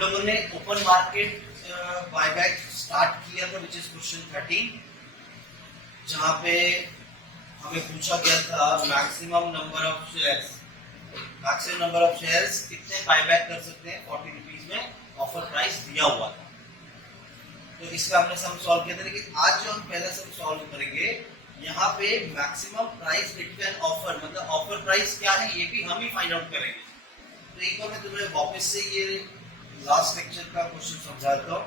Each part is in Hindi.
लोगों ने ओपन मार्केट बायबैक स्टार्ट किया था, विच इज क्वेश्चन 13, जहां पे हमें पूछा गया था maximum number of shares. Maximum number of shares कितने बायबैक कर सकते हैं 40 रुपीज में, ऑफर प्राइस दिया हुआ था। तो इसका हमने सम सॉल्व किया था, लेकिन आज जो हम पहला सम सॉल्व करेंगे यहाँ पे मैक्सिमम प्राइस बिटवीन ऑफर, मतलब ऑफर प्राइस क्या है ये भी हम ही फाइंड आउट करेंगे। तो एक बार मैं तुम्हें वापस से ये लास्ट लेक्चर का क्वेश्चन समझाता हूँ।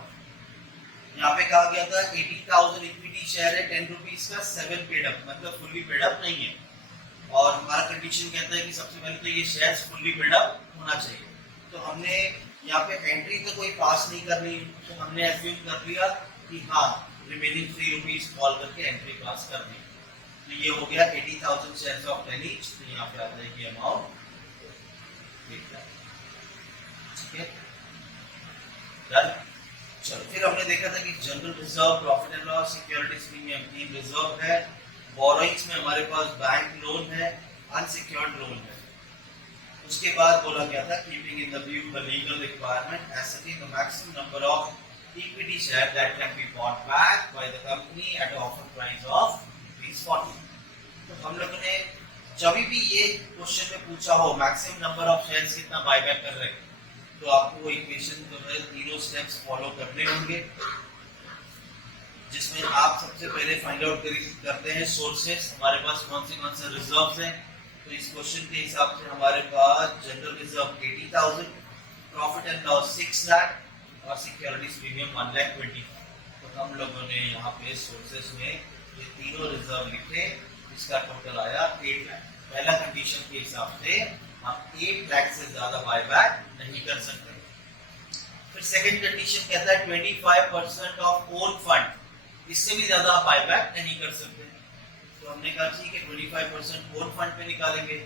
यहाँ पे कहा गया था 80,000 इक्विटी शेयर है 10 रुपीज का, 7 पेड अप, मतलब फुल्ली पेड अप नहीं है। और हमारा कंडीशन कहता है कि सबसे पहले तो ये शेयर्स फुल्ली पेड अप होना चाहिए। तो हमने यहाँ पे एंट्री तो कोई पास नहीं करनी, तो हमने एज्यूम कर लिया कि हाँ रिमेनिंग 3 रुपीज कॉल करके एंट्री पास कर दी। तो ये हो गया 80,000 शेयर्स ऑफ 10 ईच। तो यहाँ पे आता है कि अमाउंट, ठीक है डन। चलो फिर हमने देखा था कि general reserve, profit and loss, securities premium, तीन रिजर्व है। बोरोइंग्स में हमारे पास बैंक लोन है, अनसिक्योर्ड लोन है। उसके बाद बोला गया था keeping in the view the legal requirement ascertain the maximum number of equity share that can be bought back by the company at an offer price of ₹40। तो हम लोगों ने जब भी ये क्वेश्चन में पूछा हो मैक्सिमम नंबर ऑफ शेयर्स कितना बायबैक कर रहे हैं, तो आपको इक्वेशन जो है तीनों स्टेप्स फॉलो करने होंगे, जिसमें आप सबसे पहले फाइंड आउट करते हैं सोर्सेस, हमारे पास कौन से रिजर्व्स हैं। तो इस क्वेश्चन के हिसाब से हमारे पास general reserve 80,000, profit and loss 6 lakh और सिक्योरिटीज प्रीमियम 1,20,000। तो हम लोगों ने यहाँ पे सोर्सेस में ये तीनों रिजर्व लिखे, इसका टोटल आया 8 लाख। पहला कंडीशन के हिसाब से हम 8 लाख से ज्यादा बायबैक नहीं कर सकते। फिर सेकंड कंडीशन कहता है 25% ऑफ ओन फंड, इससे भी ज्यादा बायबैक नहीं कर सकते। तो हमने कहा ठीक है 25% ओन फंड पे निकालेंगे।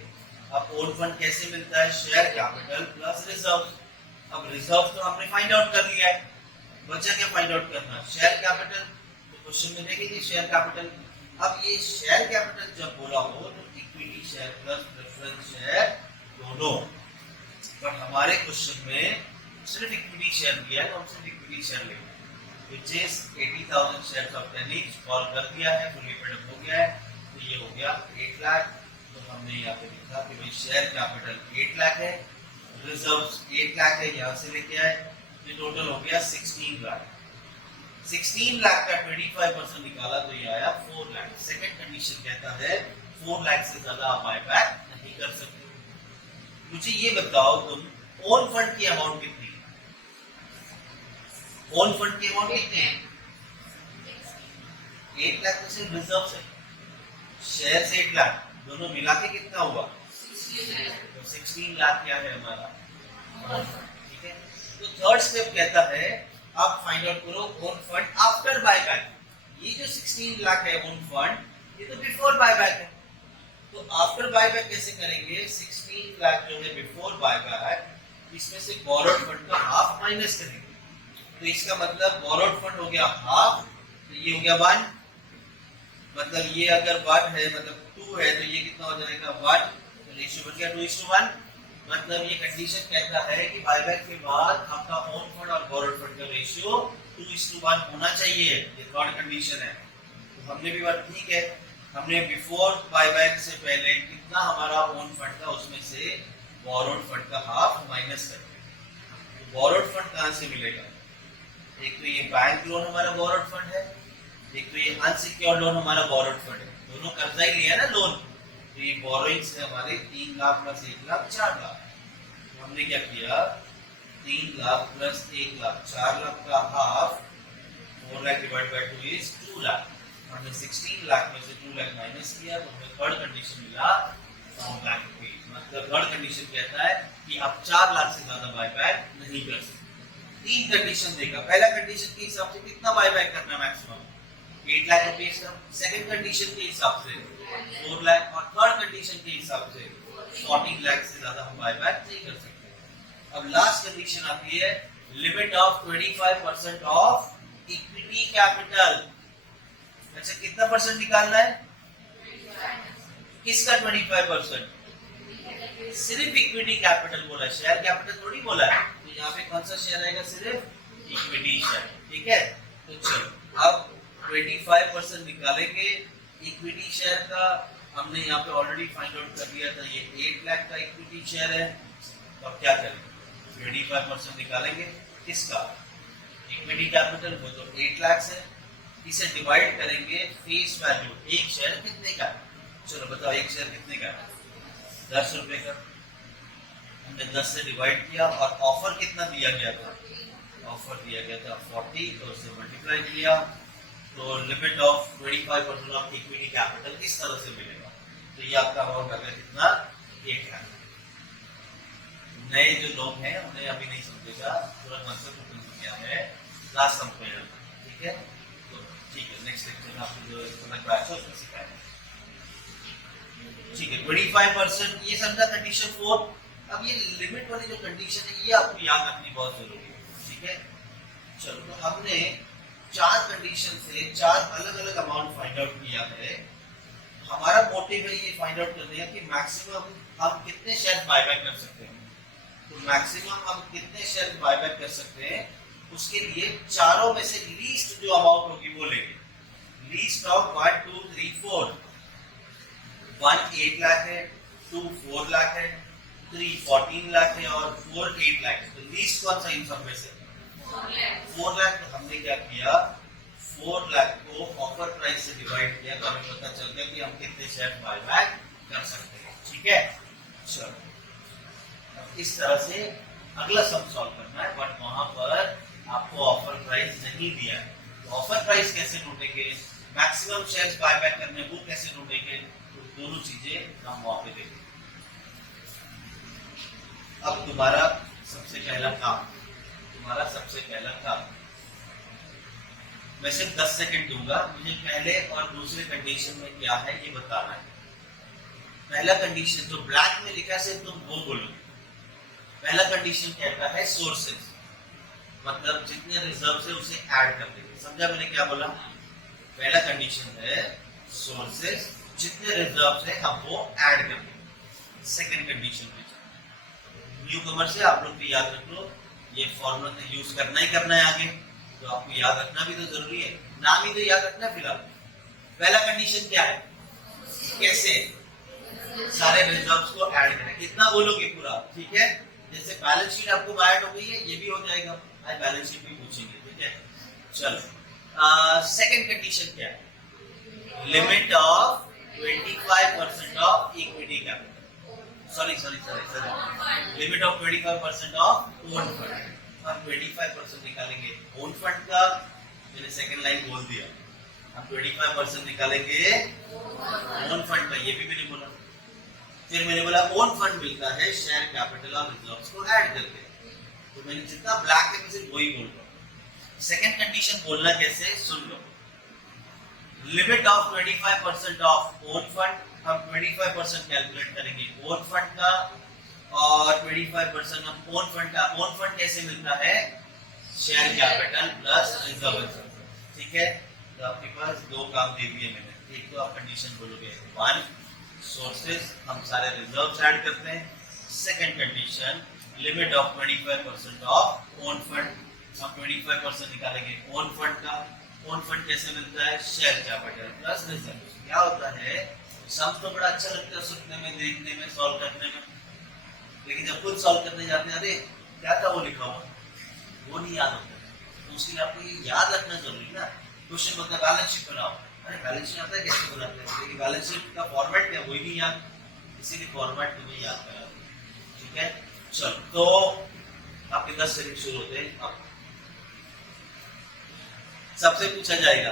अब ओन फंड कैसे मिलता है, शेयर कैपिटल प्लस रिजर्व। अब रिजर्व तो हमने फाइंड आउट कर लिया है, बचा क्या फाइंड आउट करना, शेयर कैपिटल। तो क्वेश्चन में देखेंगे शेयर कैपिटल। अब ये शेयर कैपिटल जब बोला हो तो equity share plus preference share दोनों, बट हमारे क्वेश्चन में सिर्फ इक्विटी शेयर दिया है, तो हम सिर्फ इक्विटी शेयर लेंगे, which is 80,000 shares of 10 each. Call कर दिया है, फुली पेड अप हो गया है, तो ये हो गया 8 लाख। तो हमने यहाँ पे लिखा कि भाई शेयर कैपिटल 8 लाख है, रिजर्व्स 8 लाख है, यहाँ से लेके आए, तो टोटल हो गया 16 लाख। 16 लाख का 25% निकाला तो ये आया 4 लाख। सेकंड कंडीशन कहता है 4 लाख से ज्यादा आप बायबैक नहीं कर सकते। मुझे ये बताओ तुम ओन फंड की अमाउंट कितनी है, ओन फंड की अमाउंट कितनी है, 8 लाख में सिर्फ रिजर्व से, शेयर से 8 लाख, दोनों मिला के कितना हुआ, तो 16 लाख क्या है हमारा, ठीक है। तो थर्ड स्टेप कहता है आप फाइंड आउट करो ओन फंड आफ्टर बायबैक। ये जो 16 लाख है ओन फंड, ये तो बिफोर बायबैक है, तो आफ्टर बायबैक कैसे करेंगे, 16 लाख जो है बिफोर बायबैक, इसमें से बोरोड फंड का हाफ माइनस करेंगे। तो इसका मतलब बोरोड फंड हो गया हाफ, तो ये हो गया 1, मतलब ये अगर 1 है मतलब 2 है, तो ये कितना हो जाएगा 1, तो रेशियो बन गया 2:1। मतलब ये कंडीशन कहता है कि बायबैक के बाद आपका ओन फंड और बोरोड फंड का रेशियो 2:1 होना चाहिए, ये थर्ड कंडीशन है। तो हमने भी बात ठीक है, हमने बिफोर बायबैक से पहले कितना हमारा ओन फंड था उसमें से बोरोड फंड का हाफ माइनस कर दिया। तो बोरोड फंड कहां से मिलेगा, एक तो ये बैंक लोन हमारा बोरोड फंड है, एक तो ये अनसिक्योर्ड लोन हमारा बोरोड फंड है, दोनों कर्जा ही लिया ना लोन। तो ये बोरोइंग्स है हमारे 3 लाख प्लस 1 लाख 4 लाख। तो हमने क्या किया 3 लाख प्लस 1 लाख 4 लाख का half, 4 lakh divide by 2 is 2 lakh. हमने 16 लाख में से 2 लाख माइनस किया, तो हमें थर्ड कंडीशन मिला 4 लाख रुपीज। मतलब थर्ड कंडीशन कहता है कि आप 4 लाख से ज्यादा बायबैक नहीं कर सकते। 3 कंडीशन देखा, पहला कंडीशन के हिसाब से कितना बायबैक करना मैक्सिमम 8 लाख रुपीज का, सेकंड कंडीशन के हिसाब से 4 लाख, और थर्ड कंडीशन के हिसाब से 14 लाख से ज्यादा हम बायबैक नहीं कर सकते। अब लास्ट कंडीशन आती है limit of 25% of equity capital. अच्छा कितना परसेंट निकालना है, किसका 25%, सिर्फ इक्विटी कैपिटल बोला है, शेयर कैपिटल थोड़ी बोला है। तो यहाँ पे कौन सा शेयर आएगा? सिर्फ इक्विटी शेयर। ठीक है, तो चलो अब 25% निकालेंगे इक्विटी शेयर का। हमने यहाँ पे ऑलरेडी फाइंड आउट कर लिया था, ये 8 लाख का इक्विटी शेयर है। तो अब क्या करेंगे? 25% निकालेंगे किसका? इक्विटी कैपिटल, वो तो 8 लाख है। इसे डिवाइड करेंगे फेस वैल्यू, एक शेयर कितने का? चलो बताओ, एक शेयर कितने का? 10 रुपए का। हमने 10 से डिवाइड किया और ऑफर कितना दिया गया था? ऑफर दिया गया था 40, तो उससे मल्टीप्लाई किया। तो limit of 25% of equity capital इस तरह से मिलेगा। तो ये आपका अमाउंट आ गया कितना? 8 लाख। नए जो लोग हैं उन्हें अभी नहीं समझेगा, पूरा कंसेप्ट किया है लास्ट सम में। ठीक है, तो ठीक है, नेक्स्ट लेक्चर में आपको जो समझ में आया उसमें सिखाएंगे। ठीक है, 25% ये समझा कंडीशन 4। अब ये लिमिट वाली जो कंडीशन है ये आपको याद रखनी बहुत जरूरी है। ठीक है, चलो तो हमने 4 कंडीशन से 4 अलग अलग अमाउंट फाइंड आउट किया है। हमारा मोटिव है ये फाइंड आउट करने का कि मैक्सिमम हम कितने शेयर बायबैक कर सकते हैं। तो मैक्सिमम हम कितने शेयर बायबैक कर सकते हैं, उसके लिए चारों में से लीस्ट जो अमाउंट होगी वो लेंगे। Least of 1 2 3 4। 1 8 लाख है, 2 4 लाख है, 3 14 लाख है और 4 8 लाख है। तो लीस्ट कौन सा इन सब में से? 4 लाख। तो हमने क्या किया? 4 लाख को ऑफर प्राइस से डिवाइड किया, तो हमें पता चल गया कि हम कितने शेयर बायबैक कर सकते हैं। ठीक है, चलो इस तरह से अगला सम सॉल्व करना है, बट वहां पर आपको ऑफर प्राइस नहीं दिया है। तो ऑफर प्राइस कैसे ढूंढेंगे, मैक्सिमम शेयर्स बायबैक करने वो कैसे ढूंढेंगे, तो दोनों चीजें हम वहां पे देखेंगे। अब तुम्हारा सबसे पहला काम, मैं सिर्फ 10 सेकंड दूंगा, मुझे पहले और दूसरे कंडीशन में क्या है ये बताना है। पहला कंडीशन जो ब्लैक में लिखा है सिर्फ तुम वो बोलोगे। पहला कंडीशन कहता है सोर्सेज, मतलब जितने रिजर्व है उसे ऐड कर देंगे। समझा मैंने क्या बोला? पहला कंडीशन है सोर्सेज, जितने रिजर्व है हम वो ऐड कर देंगे। सेकंड कंडीशन न्यू कमर से आप लोग भी याद रख लो, ये फॉर्मूला तो यूज करना ही करना है आगे, तो आपको याद रखना भी तो जरूरी है, नाम ही तो याद रखना। फिलहाल पहला कंडीशन क्या है? कैसे सारे रिजर्व्स को ऐड करें। कितना बोलोगे पूरा? ठीक है, जैसे बैलेंस शीट आपको बायट हो गई है, ये भी हो जाएगा। आज बैलेंस शीट भी पूछेंगे। ठीक है, चलो सेकंड कंडीशन क्या है? Limit of 25% of equity capital, sorry limit of 25% of own fund. हम 25% निकालेंगे ओन फंड का, मैंने सेकंड लाइन बोल दिया। हम 25% निकालेंगे ओन फंड का, ये भी मैंने बोला। फिर मैंने बोला ओन फंड मिलता है शेयर कैपिटल और रिजर्व्स को ऐड करके। तो मैंने जितना ब्लैक है मैं सिर्फ वही बोल रहा हूँ। सेकंड कंडीशन बोलना कैसे, सुन लो। Limit of 25% of own fund, हम 25% कैलकुलेट करेंगे ओन फंड का और 25% हम ओन फंड का। ओन फंड कैसे मिलता है? Share capital plus reserve. ठीक है, तो आपके पास दो काम दे दिए मैंने। एक तो आप कंडीशन बोलोगे 1 सोर्सेज, हम सारे रिजर्व्स ऐड करते हैं। Second condition limit of 25% of own fund, हम 25% निकालेंगे ओन फंड का। ओन फंड कैसे मिलता है? Share capital plus reserve. क्या होता है, सम तो बड़ा अच्छा लगता है सुनने में, देखने में, सॉल्व करने में, लेकिन जब खुद सॉल्व करने जाते हैं, अरे क्या था वो लिखा हुआ, वो नहीं याद होता। तो उसके लिए आपको ये याद रखना जरूरी ना। क्वेश्चन होता है बैलेंस शीट बनाओ, अरे बैलेंस शीट आता है कैसे बनाते हैं, लेकिन बैलेंस शीट का फॉर्मेट क्या वही नहीं याद, इसीलिए फॉर्मेट तुम्हें याद करा। ठीक है, चलो तो आपके 10 सेकंड शुरू होते हैं। अब सबसे पूछा जाएगा,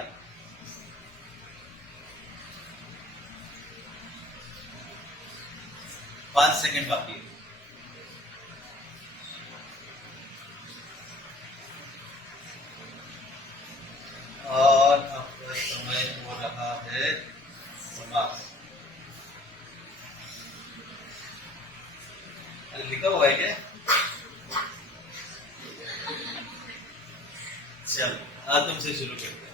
पांच सेकंड बाकी है। और आपका समय हो रहा है समाप्त। लिखा हुआ है क्या? चलो तुमसे शुरू करते हैं।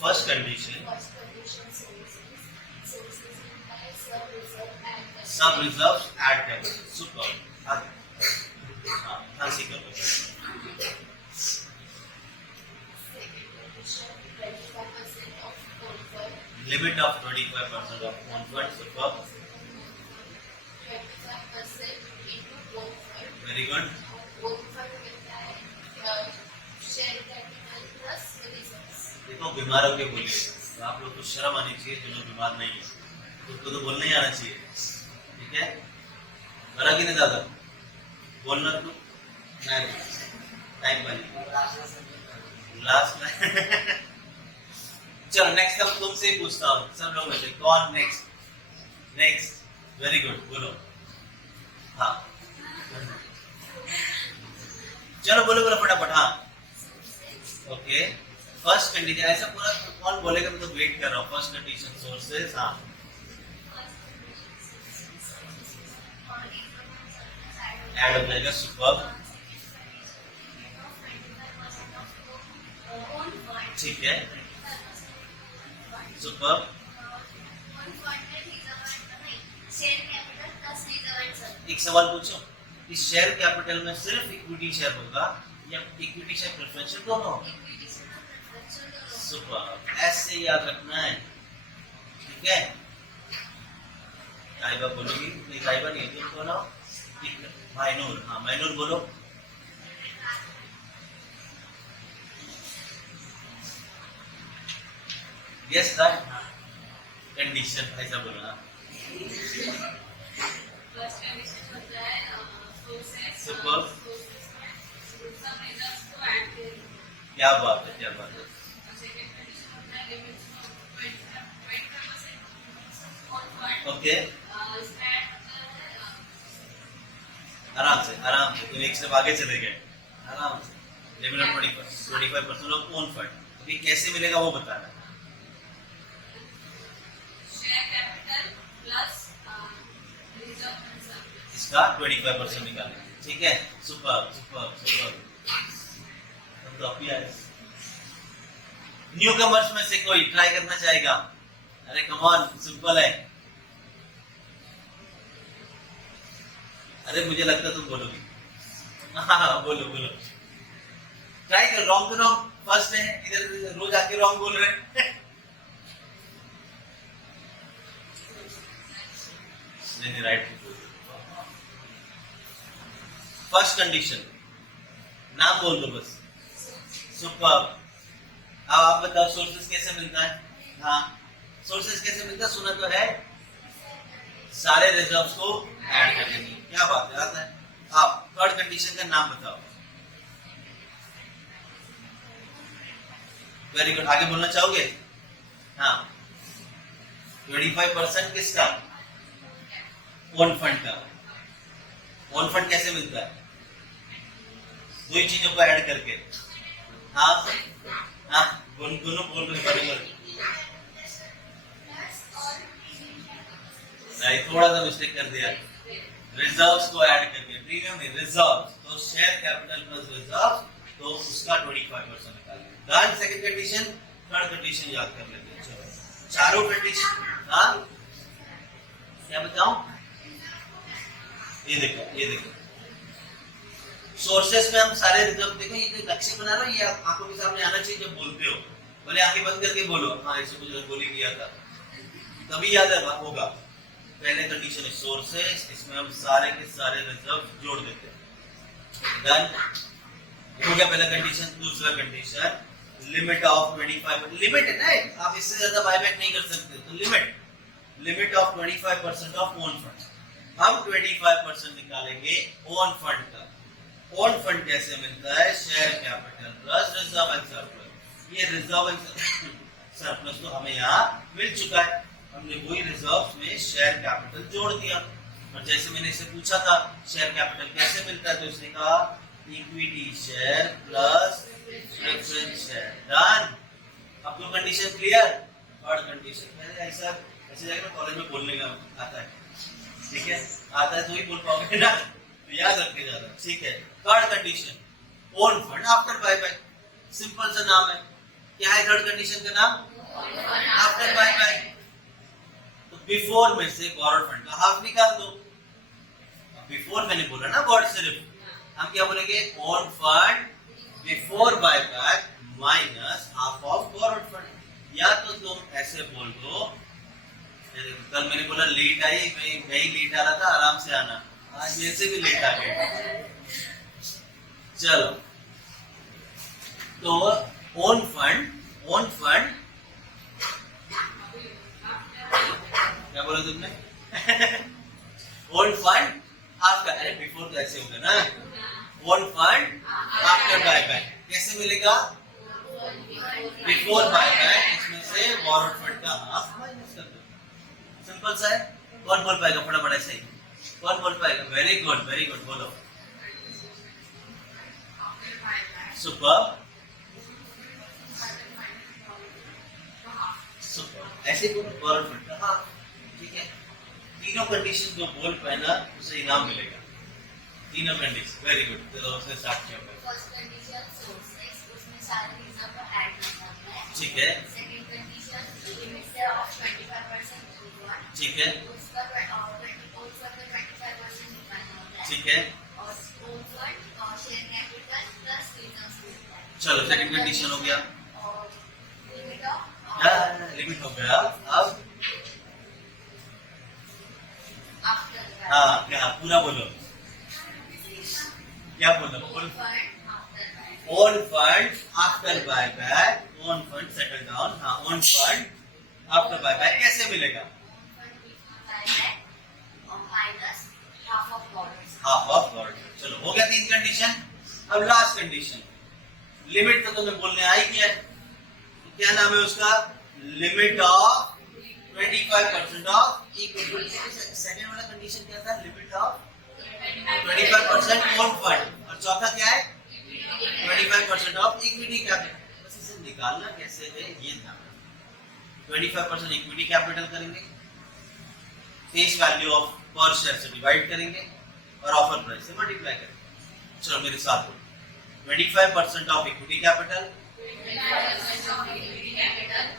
फर्स्ट कंडीशन सब रिजर्व्स ऐड कैपिटल। सुपर। हाँ सी कर लो। Limit of 25% of own fund. Super, very good. देखो बीमार होके बोलिए, तो आप लोग को शर्म आनी चाहिए जो लोग बीमार नहीं है, उनको तो बोलना ही आना चाहिए, ठीक है? बड़ा कि नहीं दादा बोलना तो नहीं, टाइम पानी लास्ट में। चलो नेक्स्ट अब तुमसे ही पूछता हूँ, सब लोग में से कौन नेक्स्ट? नेक्स्ट, वेरी गुड, बोलो। हाँ चलो बोलो बोलो फटाफट। हाँ ओके, फर्स्ट कंडीशन ऐसा पूरा कौन बोलेगा, मैं तो वेट कर रहा हूँ। First condition sources. हाँ ऐड हो जाएगा। सुपर, ठीक है, सुपर। एक सवाल पूछो, इस शेयर कैपिटल में सिर्फ इक्विटी शेयर होगा या इक्विटी शेयर प्रेफरेंशियल दोनों? सुपर, ऐसे याद रखना है, ठीक है? ताइबा बोलोगी? नहीं ताइबा नहीं, तुम बोलो। माइनूर, हाँ माइनूर बोलो। Yes right. कंडीशन ऐसा बोलो। हाँ सुपर, क्या बात है, क्या बात है। ओके आराम से तुम एक स्टेप आगे चले गए, आराम से। Limit 25% of own fund. अभी कैसे मिलेगा वो बताना। इसका 25% निकालें, ठीक है? Super super super. तो अभी न्यू कमर्स में से कोई ट्राई करना चाहेगा? अरे कम ऑन, सिंपल है। अरे मुझे लगता तुम बोलोगी। हाँ बोलो बोलो, ट्राई कर। रॉन्ग तो रॉन्ग फर्स्ट है, इधर रोज आके रॉन्ग बोल रहे हैं। नहीं राइट। फर्स्ट कंडीशन नाम बोल दो बस। सुपर। अब आप बताओ सोर्सेस कैसे मिलता है? हाँ सोर्सेस कैसे मिलता है, सुना तो है। सारे रिजर्व्स को ऐड कर देंगे। क्या बात है, आता है। आप थर्ड कंडीशन का नाम बताओ। वेरी गुड, आगे बोलना चाहोगे? हाँ 25% किसका? ओन फंड का। ओन फंड कैसे मिलता है? दो ही चीजों को ऐड करके। हाँ हाँ दोनों बोल रहे बराबर। नहीं थोड़ा सा मिस्टेक कर दिया। रिजर्व्स को ऐड करके, प्रीमियम में रिजर्व, तो शेयर कैपिटल प्लस रिजर्व, तो उसका 25% निकालेंगे। Done. Second condition, third condition याद कर लेते हैं। चलो चारों कंडीशन। हाँ क्या बताऊं? ये देखो सोर्सेस में हम सारे रिजर्व देखो, ये लक्ष्य बना रहा हूं, ये आंखों के सामने आना चाहिए जब बोलते हो। बोले आंखें बंद करके बोलो। हाँ ऐसे मुझे बोली किया था, तभी याद होगा। पहले कंडीशन है सोर्सेस, इसमें हम सारे के सारे रिजर्व जोड़ देते हैं। डन हो गया पहला कंडीशन। दूसरा कंडीशन, लिमिट ऑफ 25%। लिमिट है ना, आप इससे ज्यादा बायबैक नहीं कर सकते, तो limit of 25% of own fund. हम 25% निकालेंगे ओन फंड का। ओन फंड कैसे मिलता है? Share capital plus reserve and surplus. ये रिजर्व एंड सरप्लस तो हमें यहाँ मिल चुका है, हमने वही रिजर्व में शेयर कैपिटल जोड़ दिया। और जैसे मैंने इसे पूछा था शेयर कैपिटल कैसे मिलता है, तो इसने कहा equity share plus preference share. Done. अब तो कंडीशन क्लियर। थर्ड कंडीशन ऐसा ऐसे जाएगा कॉलेज में बोलने का आता है, ठीक है? आता है तो ही बोल पाओगे ना, तो याद रखने ज्यादा, ठीक है? Third condition, own fund after buyback. Simple सा नाम है। क्या है थर्ड कंडीशन का नाम? After buyback. तो बिफोर में से बोरोड फंड का हाफ निकाल दो। बिफोर मैंने बोला ना वर्ड सिर्फ, हम क्या बोलेंगे, own fund before buyback minus half of borrowed fund. या तो तुम ऐसे बोल दो, कल मैंने बोला लेट आई, मैं ही लेट आ रहा था, आराम से आना, आज मेरे से भी लेट आ गए। चलो, तो ओन फंड क्या बोला तुमने? ओन फंड आफ्टर, अरे बिफोर तो ऐसे होगा ना, ओन फंड आफ्टर बायबैक कैसे मिलेगा? बिफोर बायबैक, इसमें से बोरोड फंड का हाफ माइनस कर दो। सिंपल सा है। कौन बोल पाएगा फटाफट ऐसे ही? कौन बोल पाएगा? वेरी गुड बोलो। सुपर, ऐसे बोलो बोरोड फंड का हाफ। ठीक है, तीनों कंडीशन जो बोल पाए ना उसे इनाम मिलेगा। तीनों कंडीशन, वेरी गुड। चलो उससे स्टार्ट किया। फर्स्ट कंडीशन सोर्सेस, उसमें सारे रिजर्व को ऐड करना है। ठीक है। सेकंड कंडीशन लिमिट से ऑफ 25% होगा। ठीक है। उसका 25% निकालना होता है। ठीक है। और ओन फंड और शेयर कैपिटल प्लस रिटर्न्स मिलता है। चलो सेकंड कंडीशन हो गया। और लिमिट ऑफ लिमिट हो गया। अब आफ्टर हाँ, क्या पूरा बोलो, क्या बोलो? Own fund after own fund after buyback, own fund settle down. हाँ, ओन फंड आफ्टर बायबैक कैसे मिलेगा? Half of borrowed. चलो हो गया तीन कंडीशन। अब लास्ट कंडीशन, लिमिट तो तुम्हें बोलने आ ही गया है, तो क्या नाम है उसका? Limit of 25% of equity. Second वाला कंडीशन क्या था? लिमिट ऑफ 25% ओन फंड, और चौथा क्या है? 25% ऑफ इक्विटी कैपिटल। बस इसे निकालना कैसे है ये ध्यान रखना। 25% इक्विटी कैपिटल करेंगे, फेस वैल्यू ऑफ पर शेयर से डिवाइड करेंगे और ऑफर प्राइस से मल्टीप्लाई करेंगे। चलो मेरे साथ बोलो, 25% of equity capital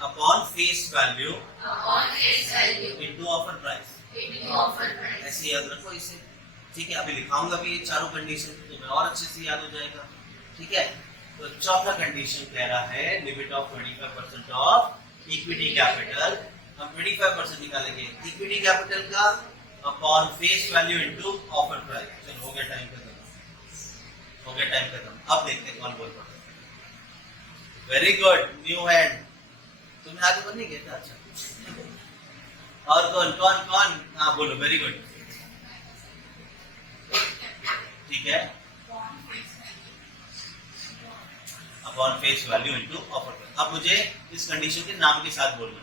upon face value into offer price. ऐसे याद रखो इसे। ठीक है, अभी लिखाऊंगा भी ये चारों कंडीशन, तो मैं और अच्छे से याद हो जाएगा। ठीक है, तो चौथा कंडीशन कह रहा है limit of 25% of equity capital. हम 25% निकालेंगे इक्विटी कैपिटल का upon face value into offer price. चलो हो गया टाइम खत्म, हो गया टाइम खत्म। अब देखते हैं कौन बोल पा रहा है। Very good, new hand. तुमने आगे बोल नहीं किया था? अच्छा, और कौन कौन कौन? हाँ बोलो, वेरी गुड। ठीक है, upon face value into offer price. अब मुझे इस कंडीशन के नाम के साथ बोलना,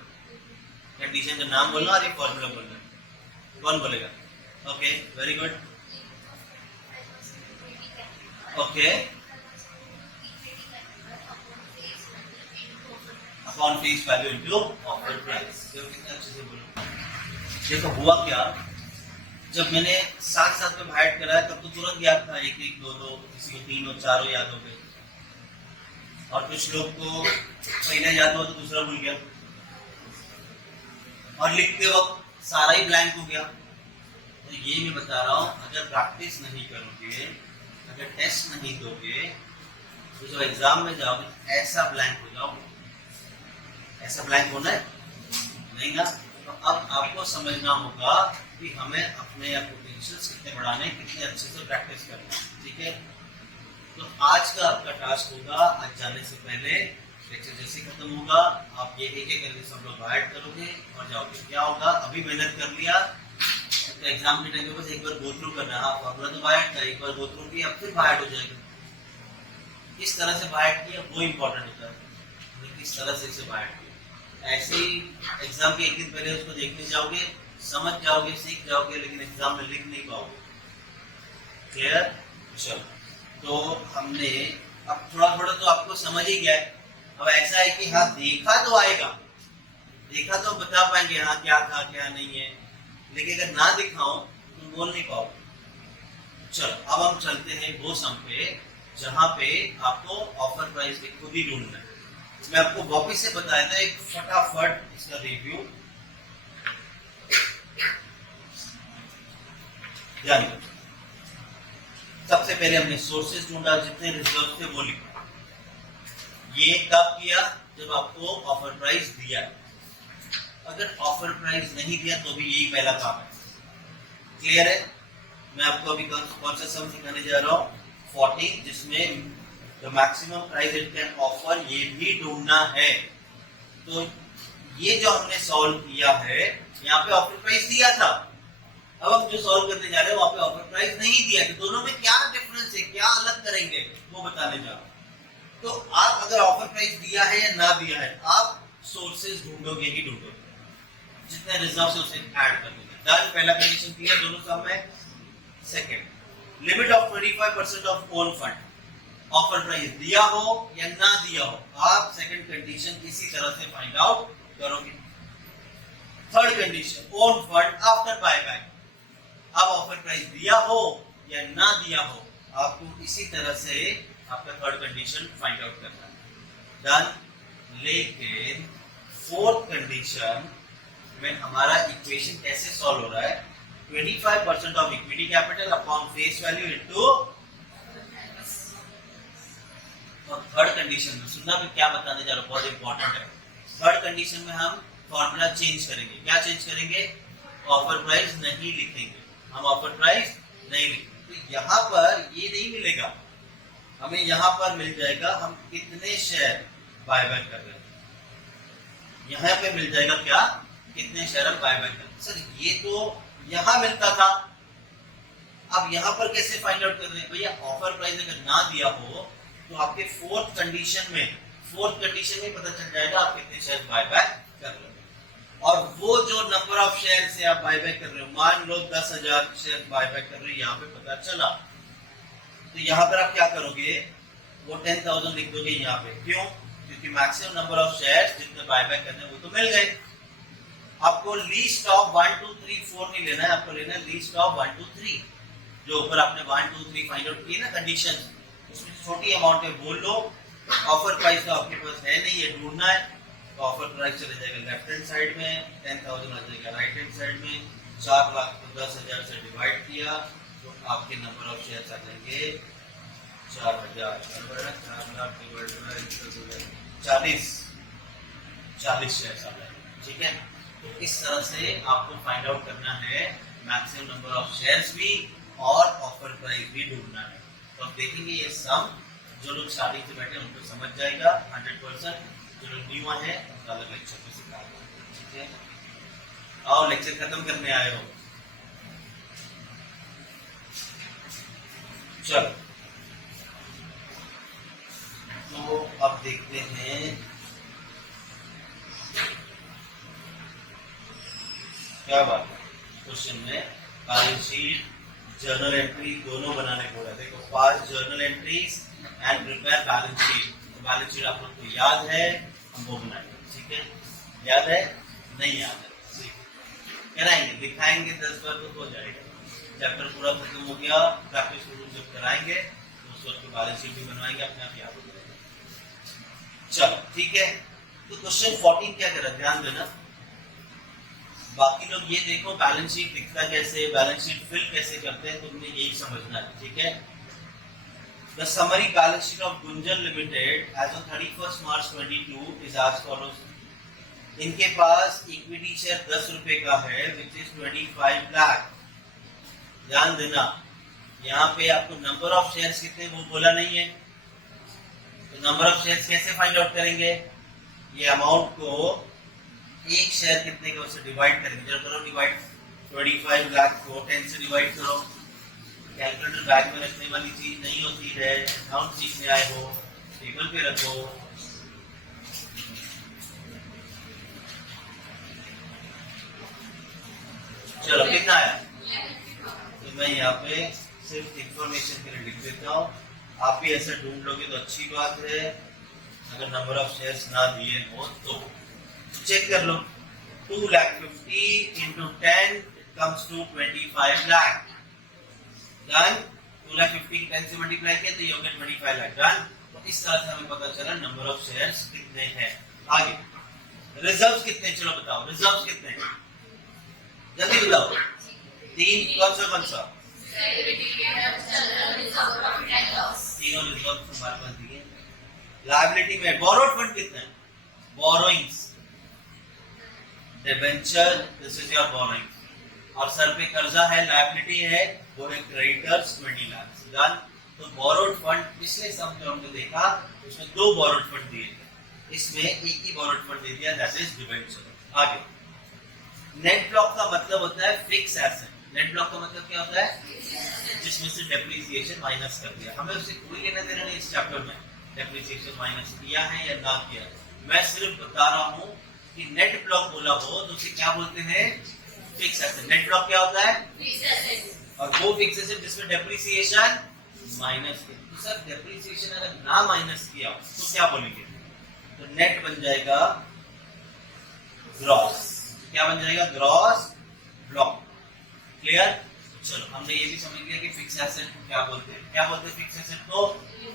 कंडीशन का नाम बोलना और एक फॉर्मूला बोलना। कौन बोलेगा? Okay, very good. Okay, upon face value into offer price. देखो कितना अच्छे से बोलो। देखो हुआ क्या, जब मैंने साथ साथ में भाइट कराया तब तो तुरंत याद था, एक एक दो दो, किसी को तीनों चारों याद हो गए, और कुछ लोग को पहले याद हुआ तो दूसरा भूल गया, और लिखते वक्त सारा ही ब्लैंक हो गया। तो ये मैं बता रहा हूं, अगर प्रैक्टिस नहीं करोगे, अगर टेस्ट नहीं दोगे, तो जब एग्जाम में जाओगे ऐसा ब्लैंक हो जाओगे। ऐसा ब्लैंक होना है नहीं ना? तो अब आपको समझना होगा कि हमें अपने पोटेंशियल्स कितने बढ़ाने, कितने अच्छे से प्रैक्टिस करना। ठीक है, तो आज का आपका टास्क होगा, आज जाने से पहले लेक्चर जैसे खत्म होगा आप ये एक एक करके सब लोग बाइट करोगे और जाओगे। क्या होगा, अभी मेहनत कर लिया तो एग्जाम के टाइम पे बस एक बार गो थ्रू करना। हाँ, फॉर्मूला तो बाइट था, एक बार गो थ्रू किया, अब फिर बाइट हो जाएगा। किस तरह से बाइट किया वो इम्पोर्टेंट होता है, किस तरह से इसे बाइट किया। ऐसे ही एग्जाम के एक दिन पहले उसको देखने जाओगे, समझ जाओगे, सीख जाओगे, लेकिन एग्जाम में लिख नहीं पाओगे। क्लियर? चलो, तो हमने अब थोड़ा थोड़ा तो आपको समझ ही गया है। अब ऐसा है कि हाँ देखा तो आएगा, देखा तो बता पाएंगे हाँ क्या था क्या नहीं है, लेकिन अगर ना दिखाओ तो बोल नहीं पाओगे। चलो अब हम चलते हैं वो सम पे जहां पे आपको ऑफर प्राइस भी खुद ही ढूंढना है। मैं आपको वापिस से बताया था, एक फटाफट इसका रिव्यू। ध्यान दो, सबसे पहले हमने सोर्सेज ढूंढा, जितने रिजर्व थे वो लिखा। ये कब किया? जब आपको ऑफर प्राइस दिया। अगर ऑफर प्राइस नहीं दिया तो भी यही पहला काम है। क्लियर है? मैं आपको अभी कौन सा सम सिखाने जा रहा हूँ, 40, जिसमें the maximum price it can offer, ये भी ढूंढना है। तो ये जो हमने सॉल्व किया है, यहाँ पे ऑफर प्राइस दिया था, अब हम जो सॉल्व करने जा रहे हैं वहां पे ऑफर प्राइस नहीं दिया, तो दोनों में क्या डिफरेंस है, क्या अलग करेंगे वो बताने जा रहा हूं। तो आप अगर ऑफर प्राइस दिया है या ना दिया है, आप सोर्सेज ढूंढोगे ही ढूंढोगे, जितने रिजर्व से उसे ऐड कर दोगे। डन, पहला कंडीशन क्लियर दोनों सम में। Second, limit of 25% of own fund, offer price दिया हो या ना दिया हो, आप सेकंड कंडीशन इसी तरह से फाइंड आउट करोगे। Third condition, own fund after buyback, अब ऑफर प्राइस दिया हो या ना दिया हो, आपको इसी तरह से आपका थर्ड कंडीशन फाइंड आउट करना है। डन। लेकिन फोर्थ कंडीशन में हमारा इक्वेशन कैसे सॉल्व हो रहा है, 25% of equity capital upon face value into, और थर्ड कंडीशन में सुनना मैं क्या बताने जा रहा हूं, बहुत इंपॉर्टेंट है। थर्ड कंडीशन में हम फॉर्मूला चेंज करेंगे। क्या चेंज करेंगे? ऑफर प्राइस नहीं लिखेंगे, हम ऑफर प्राइस नहीं लिखेंगे। तो यहाँ पर ये नहीं मिलेगा, हमें यहाँ पर मिल जाएगा हम कितने शेयर बायबैक कर रहे हैं, यहाँ पे मिल जाएगा क्या, कितने शेयर हम बायबैक कर रहे हैं। सर ये तो यहाँ मिलता था, अब यहाँ पर कैसे फाइंड आउट कर रहे हैं? भैया ऑफर प्राइस अगर ना दिया हो तो आपके फोर्थ कंडीशन में पता चल जाएगा आप कितने शेयर बायबैक कर रहे हो। और वो जो नंबर ऑफ शेयर से आप बायबैक कर रहे हो, मान लो 10,000 शेयर बायबैक कर रहे हो, यहाँ पे पता चला, तो यहाँ पर आप क्या करोगे, वो 10,000 लिख दोगे यहाँ पे। क्यों? क्योंकि मैक्सिमम नंबर ऑफ शेयर जितने बायबैक करने वो तो मिल गए। आपको लीस्ट ऑफ 1 2 3 4 नहीं लेना है, आपको लेना है लीस्ट ऑफ 1 2 3। जो ऊपर आपने 1 2 3 फाइंड आउट किए ना कंडीशन, उसमें छोटी अमाउंट है बोल लो। ऑफर प्राइस तो आपके पास है नहीं, ये ढूंढना है, तो ऑफर प्राइस चले जाएगा लेफ्ट हैंड साइड में, 10,000 आ जाएगा राइट हैंड साइड में। 4 लाख को 10,000 से डिवाइड किया तो आपके नंबर ऑफ शेयर आ जाएंगे 4,000, 4 लाख डिवाइड बाय 40 शेयर आ जाएंगे। ठीक है, तो इस तरह से आपको फाइंड आउट करना है मैक्सिमम नंबर ऑफ शेयर्स भी और ऑफर प्राइस भी ढूंढना है। तो आप देखेंगे ये सम जो लोग स्टार्टिंग से बैठे उनको समझ जाएगा 100%, जो लोग न्यू है उनका अलग लेक्चर में सिखाएगा। ठीक है, आओ लेक्चर खत्म करने आए हो, चलो। तो अब देखते हैं क्या बात है, क्वेश्चन में बैलेंस शीट जर्नल एंट्री दोनों बनाने को है। देखो, पास journal entries and prepare balance sheet. तो बैलेंस शीट आप लोग को याद है, हम वो बनाएंगे। ठीक है, याद है नहीं याद है कराएंगे, दिखाएंगे 10 बार तो हो जाएगा। चैप्टर पूरा खत्म हो गया, प्रैक्टिस जब कराएंगे तो उस वक्त बैलेंस शीट भी बनवाएंगे, अपने आप याद हो जाएगा। चलो ठीक है, तो क्वेश्चन 14 क्या कर रहा है ध्यान देना। बाकी लोग ये देखो बैलेंस शीट दिखता कैसे, बैलेंस शीट फिल कैसे करते हैं, तुमने यही समझना है। ठीक है, the summary balance sheet of Gunjan limited as on 31 March 22 is as follows. इनके पास इक्विटी शेयर 10 रुपए का है विच इज 25 लाख। ध्यान देना, यहाँ पे आपको नंबर ऑफ शेयर्स कितने वो बोला नहीं है, तो नंबर ऑफ शेयर्स कैसे फाइंड आउट करेंगे? ये अमाउंट को एक शेयर कितने का उससे डिवाइड करेंगे। जब करो डिवाइड 25 लाख को 10 से डिवाइड करो। कैलकुलेटर बैग में रखने वाली चीज नहीं होती है, अकाउंट सीखने आए हो टेबल पे रखो। चलो कितना आया, तो मैं यहाँ पे सिर्फ इंफॉर्मेशन के लिए लिख देता हूँ, आप भी ऐसा ढूंढ लोगे तो अच्छी बात है। अगर नंबर ऑफ शेयर्स ना दिए हो तो चेक कर लो। 2,50,000 into 10 comes to 25 lakh. Done? 2,50,000 10 से मल्टीप्लाई किया तो ये हो गया 25 लाख। डन। तो इस तरह से हमें पता चला नंबर ऑफ शेयर्स कितने हैं। आगे रिजर्व्स कितने, चलो बताओ रिजर्व्स कितने हैं, जल्दी बताओ। 3 कौन सा तीनों रिजर्व हमारे पास दिए। लायबिलिटी में बोरोड फंड कितना है? Borrowings, debenture, this is your borrowings. और सर पे कर्जा है, लायबिलिटी है, वो है क्रेडिटर्स 20 लाख। डन। तो बोरोड फंड पिछले सम में हमने देखा, उसमें 2 बोरोड फंड दिए थे, इसमें एक ही बोरोड फंड दे दिया, दैट इज डिबेंचर। आगे नेट ब्लॉक का मतलब होता है फिक्स एसेट। नेट ब्लॉक का मतलब क्या होता है? जिसमें से डेप्रिसिएशन माइनस कर दिया। हमें उससे कोई लेना देना नहीं इस चैप्टर में, डेप्रिसिएशन माइनस किया है या ना किया है। मैं सिर्फ बता रहा हूं कि नेट ब्लॉक बोला हो तो उसे क्या बोलते हैं? Fix asset. नेट ब्लॉक क्या होता है? और वो फिक्स एसेट जिसमें डेप्रिसिएशन माइनस किया। तो सर डेप्रिसिएशन अगर ना माइनस किया तो क्या बोलेंगे? तो नेट बन जाएगा ग्रॉस। क्या बन जाएगा? Gross block. क्लियर? चलो हमने ये भी समझ लिया कि फिक्स एसेट को क्या बोलते हैं। क्या बोलते हैं फिक्स एसेट को?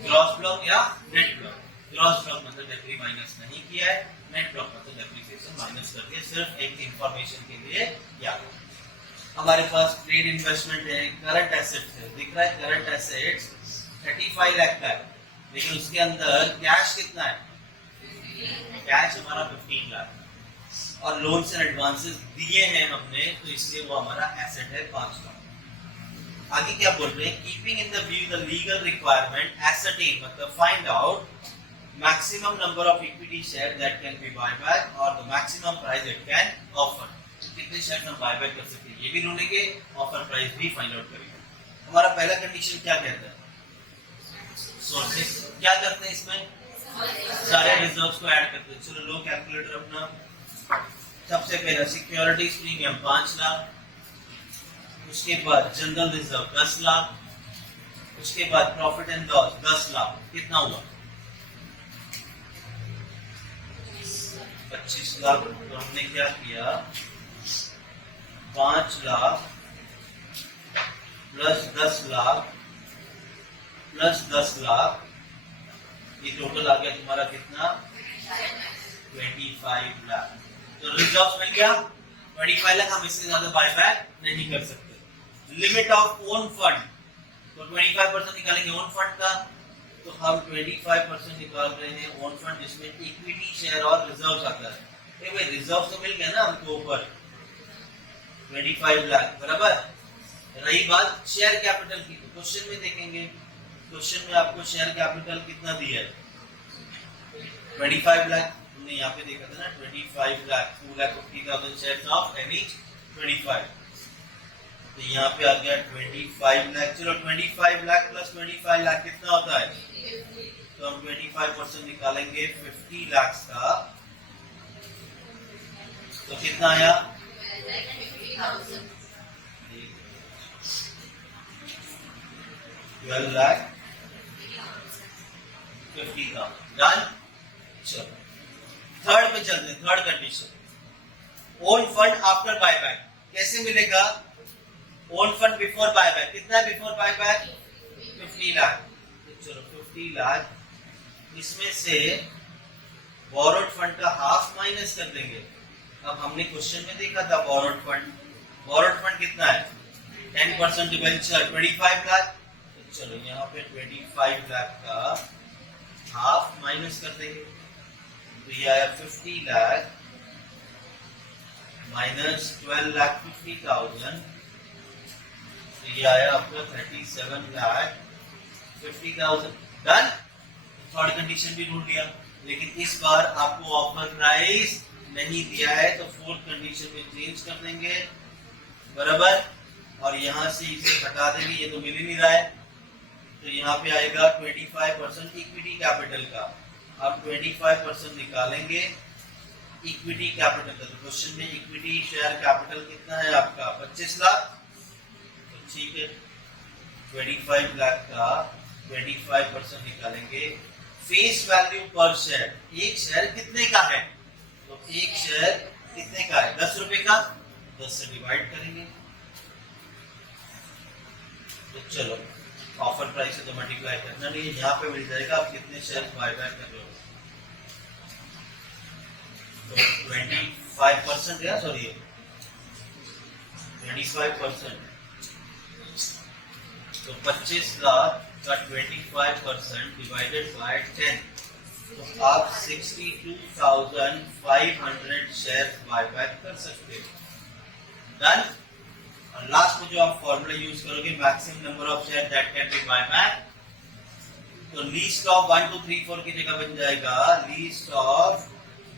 ग्रॉस ब्लॉक या नेट ब्लॉक। ग्रॉस ब्लॉक मतलब डेप्री माइनस नहीं किया है, नेट ब्लॉक मतलब डेप्रिसिएशन माइनस कर दिया। सिर्फ एक इंफॉर्मेशन के लिए याद। हमारे पास ट्रेड इन्वेस्टमेंट है, करंट एसेट्स है, दिख रहा है करंट एसेट्स 35 लाख का है, लेकिन उसके अंदर कैश कितना है? कैश हमारा 15 लाख और लोन्स एंड एडवांसेस दिए हैं हमने, तो इसलिए वो हमारा एसेट है 5 लाख। आगे क्या बोल रहे हैं? Keeping in the view the legal requirement, ascertain मतलब find out maximum number of equity share that can be buy back और the maximum price it can offer. कितने शेयर हम बाय बैक कर सकते हैं ये भी ढूंढेंगे, ऑफर प्राइस भी फाइंड आउट करेंगे। हमारा पहला कंडीशन क्या कहता है? सोर्सेस। क्या करते हैं इसमें? सारे रिजर्व्स को ऐड करते हैं। चलो लो कैलकुलेटर अपना। सबसे पहला सिक्योरिटीज प्रीमियम 5 लाख, उसके बाद जनरल रिजर्व 10 लाख, उसके बाद प्रॉफिट एंड लॉस 10 लाख। कितना हुआ? 25 लाख। तो हमने क्या किया? 5 लाख प्लस 10 लाख प्लस 10 लाख, ये टोटल आ गया तुम्हारा कितना? 25 लाख। तो रिजर्व मिल गया 25 लाख। हम इससे ज्यादा बायबैक नहीं कर सकते। लिमिट ऑफ ओन फंड, तो 25% निकालेंगे ओन फंड का, तो हम 25% निकाल रहे हैं ओन फंड जिसमें इक्विटी शेयर और रिजर्व आता है। भाई रिजर्व तो मिल गया ना हमको ऊपर 25 लाख बराबर। रही बात शेयर कैपिटल की, तो क्वेश्चन में देखेंगे, क्वेश्चन में आपको शेयर कैपिटल कितना दिया है? 25 लाख। हमने यहाँ पे देखा था ना 25 लाख, 2,50,000 शेयर्स ऑफ एनी 25। तो यहाँ पे आ गया 25 लाख। चलो 25 लाख प्लस 25 लाख कितना होता है? तो हम 25% निकालेंगे 50 लाख का, तो कितना आया? 12 लाख 50,000। डन। चलो थर्ड में चलते हैं। Third condition, own fund after buyback. कैसे मिलेगा? Own fund before buyback. कितना है बिफोर बायबैक? 50 लाख। तो चलो 50 लाख, इसमें से बोरोड फंड का हाफ माइनस कर देंगे। अब हमने क्वेश्चन में देखा था बोरोड फंड कितना है? 10% डिबेंचर 25 लाख। तो चलो यहाँ पे 25 लाख का हाफ माइनस कर देंगे, तो ये आया 50 लाख माइनस 12,50,000, तो ये आया आपका 37,50,000। डन। थर्ड कंडीशन भी ढूंढ लिया, लेकिन इस बार आपको ऑफर प्राइस नहीं दिया है, तो फोर्थ कंडीशन में चेंज कर देंगे बराबर, और यहां से इसे हटा देंगे, ये तो मिल ही नहीं रहा है। तो यहाँ पे आएगा 25% इक्विटी कैपिटल का। अब 25% निकालेंगे इक्विटी कैपिटल का। तो क्वेश्चन में इक्विटी शेयर कैपिटल कितना है आपका? 25 लाख। तो ठीक है, 25 लाख का 25% निकालेंगे। फेस वैल्यू पर शेयर, एक शेयर कितने का है? तो एक शेयर कितने का है? 10 रुपए का। 10 से डिवाइड करेंगे, तो चलो ऑफर प्राइस से तो मल्टीप्लाई करना नहीं है, यहाँ पे मिल जाएगा आप कितने शेयर बाय बैक कर रहे हो। तो 25% या सॉरी 25% तो 25 लाख का 25% डिवाइडेड बाय 10, तो आप 62,500 शेयर बायबैक कर सकते हो। डन। और लास्ट में जो आप फॉर्मूला यूज करोगे, maximum number of share that can B buyback, तो लीस्ट ऑफ 1 2 3 4 की जगह बन जाएगा लीस्ट ऑफ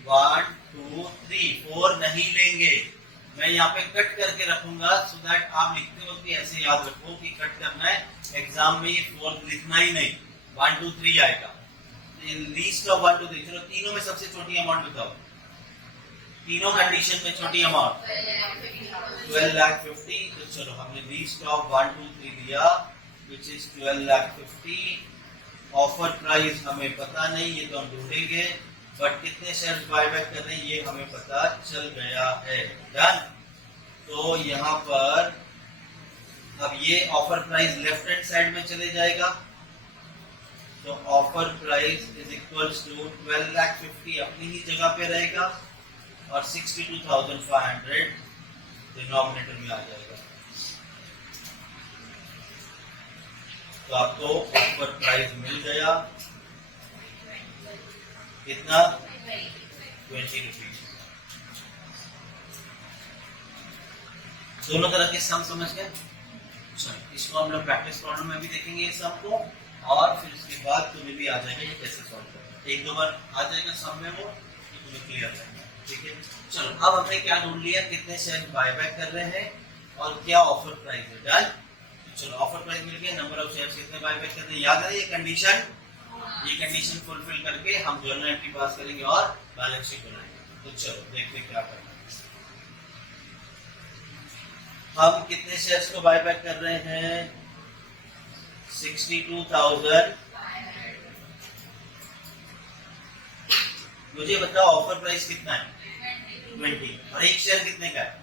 1 2 3 4 नहीं लेंगे, मैं यहाँ पे कट करके रखूंगा सो दैट आप लिखते वक्त ऐसे याद रखो कि कट करना है, एग्जाम में ये 4 लिखना ही नहीं, 1 2 3 आएगा। लीस्ट ऑफ 1 2 3, चलो तीनों में सबसे छोटी अमाउंट बताओ, तीनों कंडीशन में छोटी अमाउंट 12,50,000। तो चलो हमने लीस्ट ऑफ 1 2 3 दिया विच इज 12,50,000। ऑफर प्राइस हमें पता नहीं, ये तो हम ढूंढेंगे, बट कितने शेयर्स बायबैक कर रहे हैं ये हमें पता चल गया है। डन। तो यहाँ पर अब ये offer price left hand side में चले जाएगा, तो offer price is equals to 12,50,000 अपनी ही जगह पे रहेगा और 62,500 डिनोमिनेटर में आ जाएगा। तो आपको ऑफर प्राइस मिल गया कितना, 20 रुपीज। दोनों तरह के सम समझ गए। इसको हम लोग प्रैक्टिस प्रॉब्लम में भी देखेंगे ये सम को, और फिर उसके बाद तुम्हें भी आ जाएगा ये कैसे सॉल्व करना है। एक दो बार आ जाएगा सम में वो, तो तुम्हें क्लियर रहेगा। ठीक है, चलो अब हमने क्या ढूंढ लिया, कितने शेयर बायबैक कर रहे हैं और क्या ऑफर प्राइस है। डन। चलो ऑफर प्राइस मिल गया, नंबर ऑफ शेयर्स कितने बायबैक कर रहे हैं याद है, ये कंडीशन फुलफिल करके हम जर्नल एंट्री पास करेंगे और बैलेंस शीट बनाएंगे। तो चलो देखते क्या करना है। हम कितने शेयर्स को बायबैक कर रहे हैं, 62,000। मुझे बताओ ऑफर प्राइस कितना है, 20, और एक शेयर कितने का है,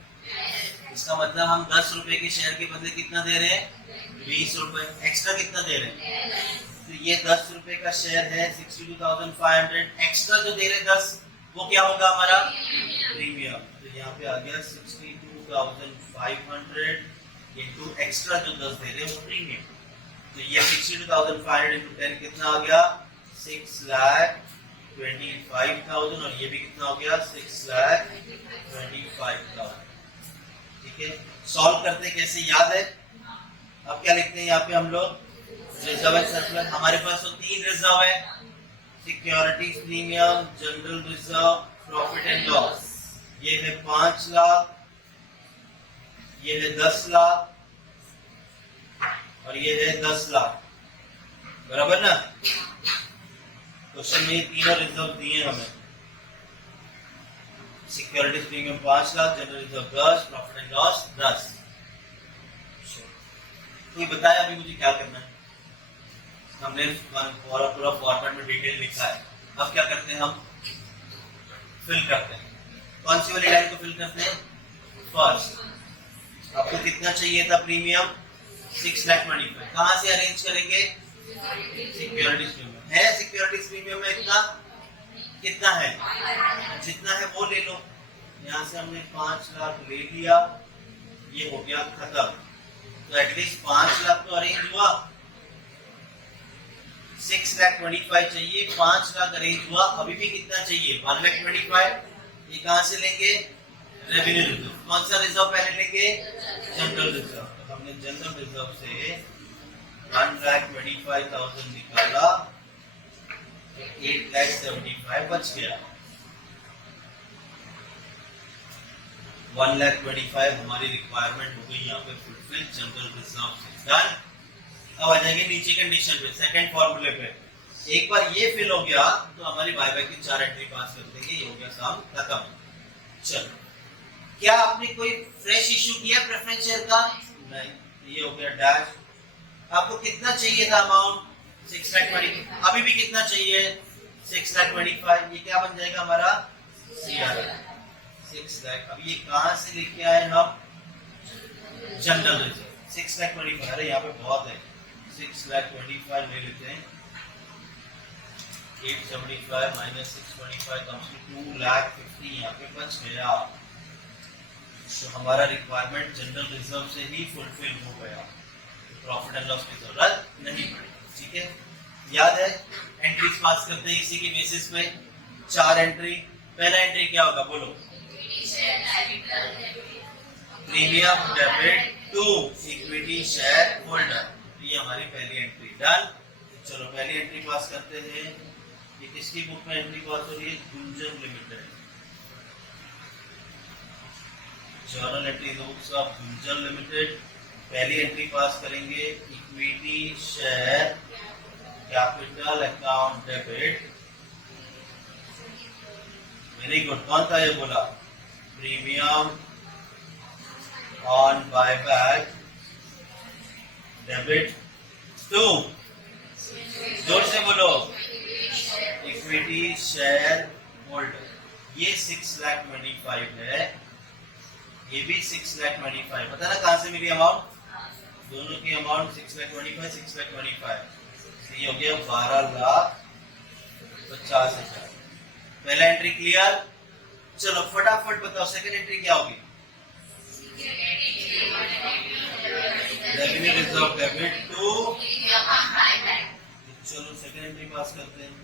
इसका मतलब हम 10 रुपए के शेयर के बदले कितना दे रहे हैं, 20 रुपए। एक्स्ट्रा कितना दे रहे हैं, तो ये 10 रुपए का शेयर है, 62,500। एक्स्ट्रा जो दे रहे हैं 10, वो क्या होगा हमारा प्रीमियम। तो यहाँ पे आ गया 62,500 इंटू एक्स्ट्रा जो 10 दे रहे हैं वो प्रीमियम। तो ये 62,500 इंटू 10 कितना आ गया, 6,25,000, और ये भी कितना हो गया, 6,25,000। ठीक है, सॉल्व करते कैसे याद है। अब क्या लिखते हैं यहाँ पे हम लोग, रिजर्व एंड सरप्लस। हमारे पास तो 3 रिजर्व है, securities premium, general reserve, profit and loss. ये है 5 लाख, ये है 10 लाख और ये है 10 लाख, बराबर ना। क्वेश्चन में ये तीनों रिजर्व दिए हमें, securities premium 5 lakh, general reserve 10, profit and loss 10। तो ये बताया अभी मुझे क्या करना है, हमने पूरा फॉर्मेट में डिटेल लिखा है। अब क्या करते हैं, हम फिल करते हैं। कौन सी वाली लाइन को फिल करते हैं, फर्स्ट। आपको कितना चाहिए था प्रीमियम, 6,25,000। कहां से अरेंज करेंगे, सिक्योरिटीज प्रीमियम है, सिक्योरिटीज प्रीमियम में इतना कितना है, जितना है वो ले लो। यहाँ से हमने 5 लाख ले लिया, ये हो गया खत्म। तो एटलीस्ट 5 लाख तो अरेंज हुआ, 6,25,000 चाहिए, 5 लाख अरेंज हुआ। अभी भी कितना चाहिए, 1,25,000। ये कहां से लेंगे, रेवेन्यू रिजर्व। कौन सा रिजर्व पहले लेंगे, जनरल रिजर्व। तो हमने जनरल रिजर्व से 1,25,000 निकाला, 8,75,000 बच गया। 1,25,000 हमारी रिक्वायरमेंट हो गई यहाँ पे फुलफिल जनरल रिजर्व से। डन। अब आ जाएंगे नीचे कंडीशन पे, सेकंड फॉर्मूले पे। एक बार ये फिल हो गया तो हमारी बायबैक की 4 एंट्री पास कर देंगे, ये हो गया काम खत्म। चलो, क्या आपने कोई फ्रेश इश्यू किया प्रेफरेंस शेयर का, नहीं, ये हो गया डैश। आपको कितना चाहिए था अमाउंट, 6,20,000। अभी भी कितना चाहिए, 6,25,000। ये क्या बन जाएगा हमारा, 6 लाख। अब ये कहां से लेके आए हम, जनरल रिजर्व। 6,25,000, अरे यहाँ पे बहुत है, 6,25,000 ले लेते हैं। 875 minus 625 comes to 2,50,000 यहाँ पे बच गया। तो हमारा रिक्वायरमेंट जनरल रिजर्व से ही फुलफिल हो गया। प्रॉफिट एंड लॉस की जरूरत नहीं पड़ेगी। ठीक है, याद है एंट्रीज पास करते हैं इसी के बेसिस पे। 4 एंट्री। पहला एंट्री क्या होगा बोलो? Premium debit to equity share holder. ये हमारी पहली एंट्री डन। चलो पहली एंट्री पास करते हैं। ये किसकी बुक में एंट्री पास हो रही है? Gunjan limited. Journal entry books of Gunjan limited. पहली एंट्री पास करेंगे equity share capital account debit. Very good. कौन था ये बोला? Premium on buyback debit to, जोर से बोलो, इक्विटी शेयर होल्डर। ये 6,25,000 है, ये भी 6,25,000। पता ना कहां से मिली अमाउंट? दोनों की अमाउंट 6,25,000 6,25,000, ये हो गया 12,50,000। पहला एंट्री क्लियर। चलो फटाफट बताओ सेकंड एंट्री क्या होगी? Revenue reserve debit to. चलो सेकंड एंट्री पास करते हैं।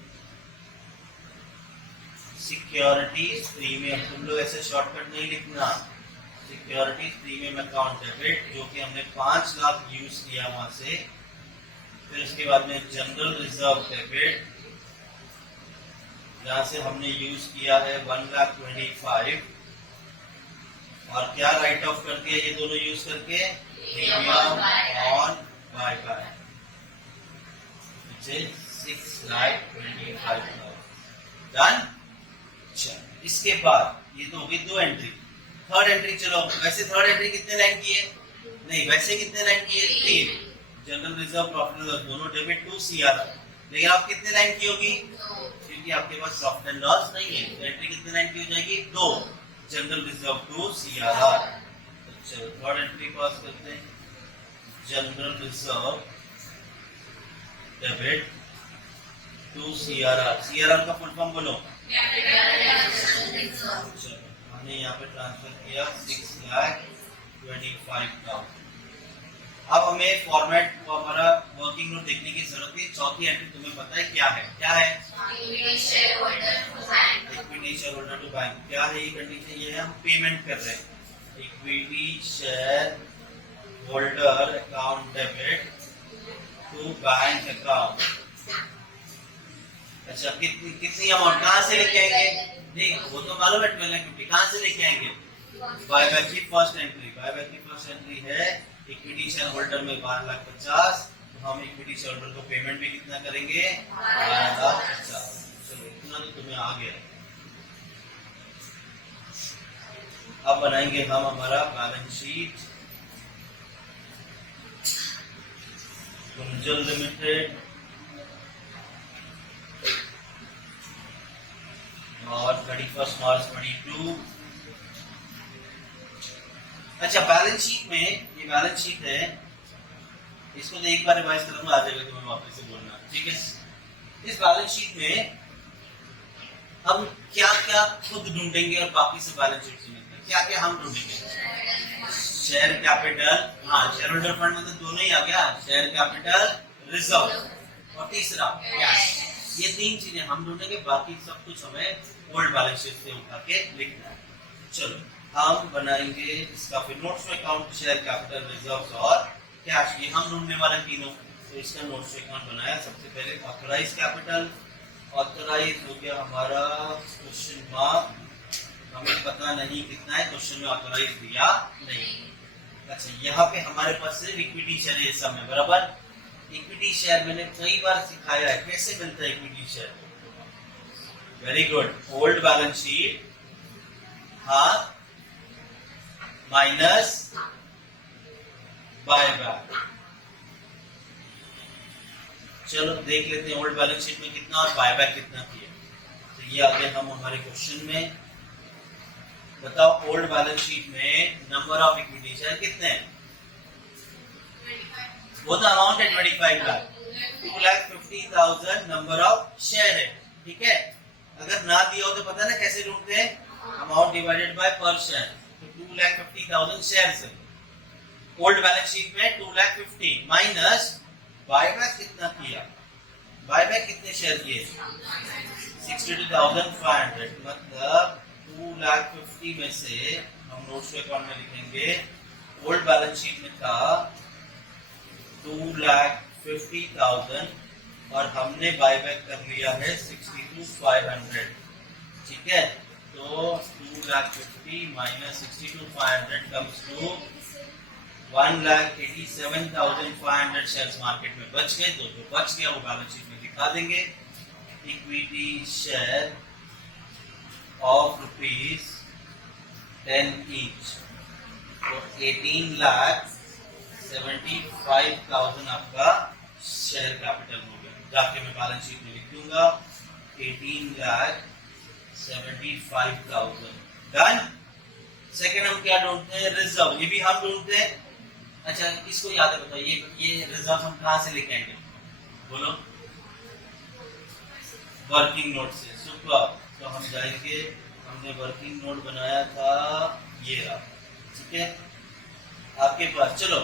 Securities premium. तुम लोग ऐसे शॉर्टकट नहीं लिखना। सिक्योरिटीज प्रीमियम अकाउंट डेबिट, जो कि हमने 5 लाख यूज किया वहां से। फिर उसके बाद में जनरल रिजर्व डेबिट, जहां से हमने यूज किया है 1,25,000। और क्या राइट ऑफ कर दिया ये दोनों यूज करके? Premium on buyback, which is 6,25,000 done. इसके बाद ये तो होगी 2 एंट्री। थर्ड एंट्री चलो, वैसे थर्ड एंट्री कितने लाइन की है? नहीं, वैसे कितने लाइन की है? 3। General reserve profit and loss दोनों डेबिट टू सीआरआर। लेकिन आप कितने लाइन की होगी? क्योंकि आपके पास प्रॉफिट एंड लॉस नहीं है, तो एंट्री कितने लाइन की हो जाएगी? 2। General reserve to CRR. चलो थर्ड एंट्री पास करते हैं। General reserve debit to CRR. CRR का फुल फॉर्म बोलो। चलो हमने यहाँ पे ट्रांसफर किया 6,25,000। अब हमें फॉर्मेट को हमारा वर्किंग नोट देखने की जरूरत है। चौथी एंट्री तुम्हें पता है क्या है? क्या है? Equity share holder to bank. क्या है ये कंडीशन? ये हम पेमेंट कर रहे हैं। Equity share holder account debit to bank account. अच्छा, कितनी अमाउंट कहाँ से लेके आएंगे? नहीं, वो तो मालूम है 12,50,000। कहाँ से लेके आएंगे? बायबैक की फर्स्ट एंट्री। बायबैक की फर्स्ट एंट्री है इक्विटी शेयर होल्डर में 12,50,000। तो हम इक्विटी शेयर होल्डर को पेमेंट भी कितना करेंगे? 12,50,000। चलो इतना तो तुम्हें आ गया। अब बनाएंगे हम हमारा बैलेंस शीट। गुंजन लिमिटेड और 31 मार्च 22। अच्छा, बैलेंस शीट में ये बैलेंस शीट है, इसको तो एक बार रिवाइज करूंगा, आ जाएगा तुम्हें वापस से बोलना। ठीक है, इस बैलेंस शीट में हम क्या क्या खुद ढूंढेंगे और बाकी से बैलेंस शीट से मिलता है? क्या क्या हम ढूंढेंगे? शेयर कैपिटल, हाँ शेयर होल्डर फंड में तो दोनों ही आ गया। शेयर कैपिटल, रिजर्व और तीसरा कैश। ये 3 चीजें हम ढूंढेंगे, बाकी सब कुछ हमें ओल्ड बैलेंस शीट से उठा के लिखना है। चलो हम बनाएंगे इसका फिर notes to account, share capital, reserves और कैश। ये हम ढूंढने वाले तीनों। तो इसका नोट्स टू अकाउंट बनाया। सबसे पहले ऑथराइज कैपिटल। ऑथराइज हो गया हमारा क्वेश्चन मार्क, हमें पता नहीं कितना है, क्वेश्चन में ऑथराइज दिया नहीं। अच्छा, यहाँ पे हमारे पास सिर्फ इक्विटी शेयर है इस समय, बराबर। इक्विटी शेयर मैंने कई बार सिखाया है कैसे मिलता है equity share. Very good. Old balance sheet, हाँ, माइनस बायबैक। चलो देख लेते हैं ओल्ड बैलेंस शीट में कितना और बायबैक कितना किया। तो ये आ गया हम हमारे क्वेश्चन में। बताओ ओल्ड बैलेंस शीट में नंबर ऑफ इक्विटी शेयर कितने हैं? वो तो अमाउंट है 25 लाख। 2,50,000 नंबर ऑफ शेयर है। ठीक है, अगर ना दिया हो तो पता ना कैसे ढूंढते हैं? अमाउंट डिवाइडेड बाय पर शेयर। तो 2,50,000 शेयर है। ओल्ड बैलेंस शीट में 2,50,000 माइनस बायबैक कितना किया, बायबैक कितने शेयर किए 62,500, मतलब 2,50,000 में से हम नोट्स के अकाउंट में लिखेंगे ओल्ड बैलेंस शीट में था 2,50,000 और हमने बायबैक कर लिया है 62,500, ठीक है। तो 2,50,000 minus 62,500 comes to 1,87,500 shares market में बच गए। तो जो बच गया वो बैलेंस शीट में दिखा देंगे। इक्विटी शेयर ऑफ ₹10 ईच, तो 18,75,000 आपका शेयर कैपिटल हो गया। जाके मैं बैलेंस शीट में लिख दूंगा 18,75,000। डन। सेकेंड हम क्या ढूंढते हैं, रिजर्व। ये भी हम ढूंढते हैं। अच्छा इसको याद है, बताइए ये रिजर्व हम कहां से लेके आएंगे, बोलो। वर्किंग नोट से। सुपर। तो हम जाएंगे, हमने वर्किंग नोट बनाया था ये रहा, ठीक है आपके पास। चलो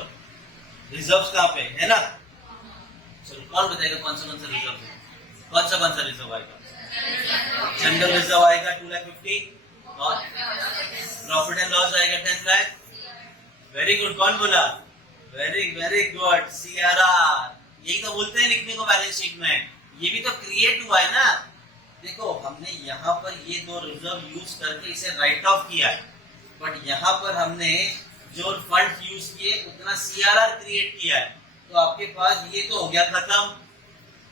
रिजर्व कहाँ पे है ना, चलो कौन बताएगा कौन सा रिजर्व है, कौन सा रिजर्व आएगा। जनरल रिजर्व आएगा 2,50,000 और प्रॉफिट एंड लॉस आएगा 10 लाख। वेरी गुड, कौन बोला, वेरी वेरी गुड, CRR। यही तो बोलते हैं लिखने को बैलेंस शीट में। ये भी तो क्रिएट हुआ है ना। देखो हमने यहाँ पर ये दो रिजर्व यूज करके इसे राइट ऑफ किया है, बट यहाँ पर हमने जो फंड यूज किए उतना CRR क्रिएट किया है। तो आपके पास ये तो हो गया खत्म।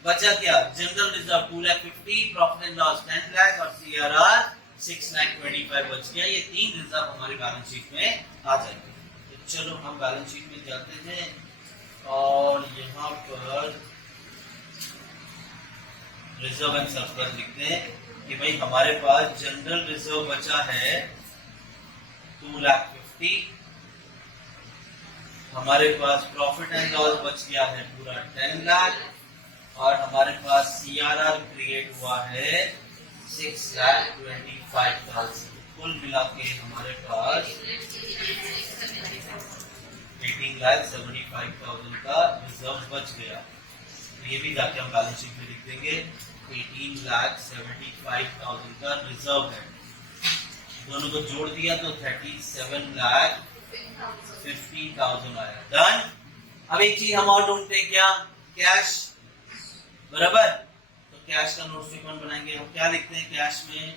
बचा क्या, general reserve 2,50,000, profit and loss 10 lakh और CRR 6,25,000 बच गया। ये तीन रिजर्व हमारी बैलेंस शीट में आ जाएंगे। तो चलो हम बैलेंस शीट में जाते हैं और यहाँ पर रिजर्व एंड सरप्लस लिखते हैं कि भाई हमारे पास जनरल रिजर्व बचा है 2,50,000, हमारे पास प्रॉफिट एंड लॉस बच गया है पूरा 10 लाख और हमारे पास CRR क्रिएट हुआ है 6,25,000। कुल मिला के हमारे पास 18,75,000 का रिजर्व बच गया। तो ये भी जाके हम बैलेंस शीट में लिख देंगे 18,75,000 का रिजर्व है। दोनों को जोड़ दिया तो 37,50,000 आया। डन। अब एक चीज हम और ढूंढते हैं, क्या, कैश, बराबर। तो कैश का नोट कौन बनाएंगे हम, क्या लिखते हैं कैश में,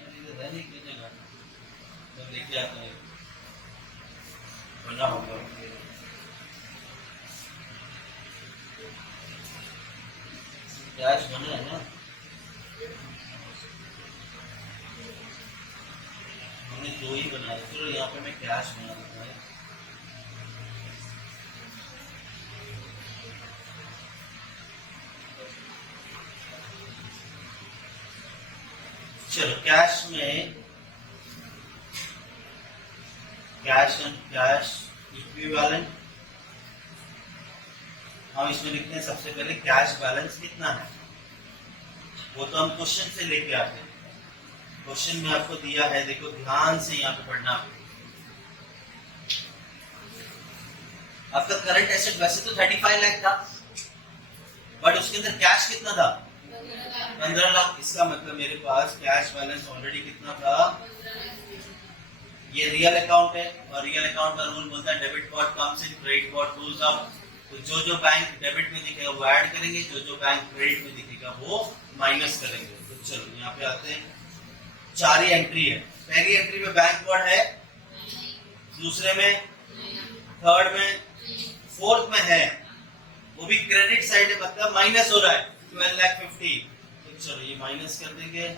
तो लेके आते हैं बना होगा। कैश बना है ना, हमने दो ही बनाया। चलो यहाँ पे मैं कैश बना देता हूँ। चलो कैश में कैश एंड कैश इक्विवेलेंट हम इसमें लिखते हैं। सबसे पहले कैश बैलेंस कितना है वो तो हम क्वेश्चन से लेके आते हैं। क्वेश्चन में आपको दिया है, देखो ध्यान से यहाँ पे पढ़ना। आपका करंट एसेट वैसे तो 35 लाख था, बट उसके अंदर कैश कितना था 15 लाख। इसका मतलब मेरे पास कैश बैलेंस ऑलरेडी कितना था, ये रियल अकाउंट है और रियल अकाउंट का रूल बोलता है debit what comes in credit what goes out. तो जो बैंक डेबिट में दिखेगा वो ऐड करेंगे, जो बैंक क्रेडिट में दिखेगा वो माइनस करेंगे। तो चलो यहाँ पे आते हैं। 4 ही एंट्री है। पहली एंट्री में बैंक वर्ड है, दूसरे में, थर्ड में, फोर्थ में है, वो भी क्रेडिट साइड है, मतलब माइनस हो रहा है 12,50,000। तो चलो ये माइनस कर देंगे।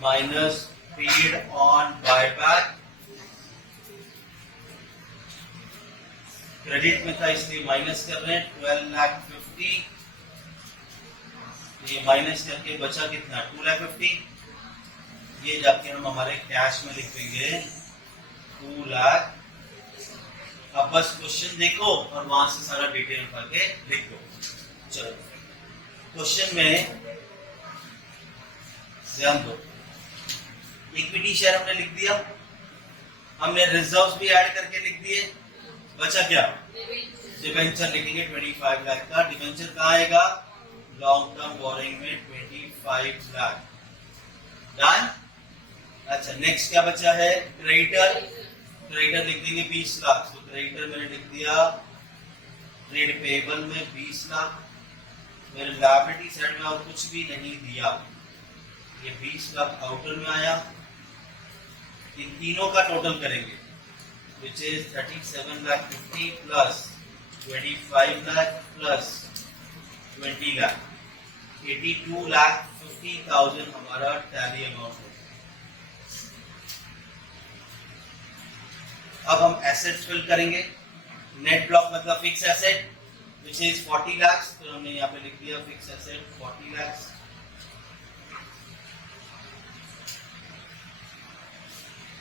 Minus paid on buyback, credit में था इसलिए माइनस कर रहे हैं 12,50,000। ये माइनस करके बचा कितना 2,50,000। ये जाके हम हमारे कैश में लिख देंगे 2 लाख। अब बस क्वेश्चन देखो और वहां से सारा डिटेल करके लिख दो। चलो क्वेश्चन में ध्यान दो। इक्विटी शेयर हमने लिख दिया, हमने रिजर्व्स भी ऐड करके लिख दिए, बचा क्या? डिबेंचर लिखेंगे 25 लाख का। डिबेंचर कहाँ आएगा? लॉन्ग टर्म बोरिंग में 25 लाख। डन। अच्छा नेक्स्ट क्या बचा है? क्रेडिटर। क्रेडिटर लिख देंगे 20 लाख। तो क्रेडिटर मैंने लिख दिया ट्रेड पेबल में 20 लाख। मेरे लायबिलिटी साइड में और कुछ भी नहीं दिया, ये 20 लाख आउटर में आया। इन तीनों का टोटल करेंगे which is 37 lakh 50 plus 25 lakh plus 20 lakh 82 lakh 50,000 हमारा टैली अमाउंट है। अब हम एसेट्स फिल करेंगे। नेट ब्लॉक मतलब fix asset which is 40 lakhs, तो हमने यहाँ पे लिख दिया फिक्स एसेट 40 lakhs।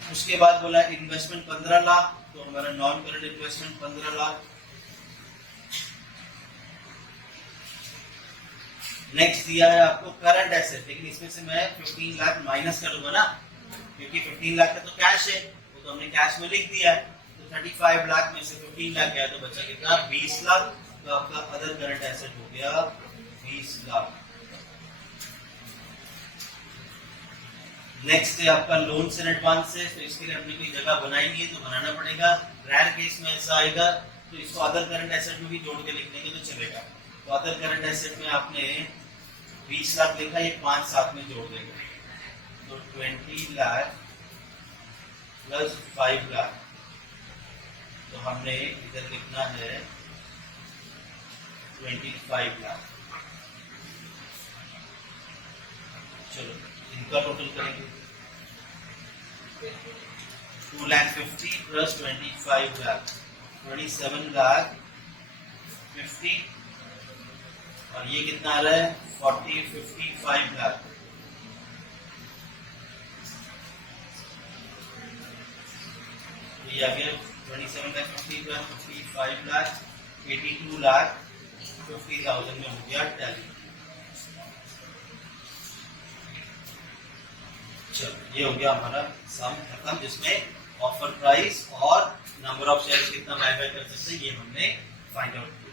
उसके बाद बोला इन्वेस्टमेंट 15 लाख, तो हमारा non current investment 15 lakh. Next दिया है आपको करंट एसेट, लेकिन इसमें से मैं 15 लाख माइनस कर दूंगा ना, क्योंकि 15 लाख का तो कैश है, वो तो हमने कैश में लिख दिया है। तो 35 लाख में से 15 लाख गया तो बचा कितना? 20 लाख। तो आपका अदर करंट एसेट हो गया 20 लाख। नेक्स्ट है आपका लोन्स एंड एडवांसेस। तो इसके लिए हमने कोई जगह बनाई नहीं है तो बनाना पड़ेगा। रेयर केस में ऐसा आएगा तो इसको अदर करंट एसेट में भी जोड़ के लिख देंगे तो चलेगा। तो अदर करंट एसेट में आपने 20 लाख लिखा, ये 5 साथ में जोड़ देंगे तो 20 लाख प्लस 5 लाख। तो हमने इधर लिखना है 25 लाख। चलो इनका टोटल करेंगे 2 लाख 50 प्लस 25 लाख 27 लाख 50, और ये कितना आ रहा है 55 लाख। ये आ गया 27 लाख 50 प्लस 55 लाख 82 लाख 50,000 में हो गया टैली। चलो ये हो गया हमारा सम खत्म, जिसमें ऑफर प्राइस और नंबर ऑफ शेयर्स कितना बाय कर सकते हैं ये हमने फाइंड आउट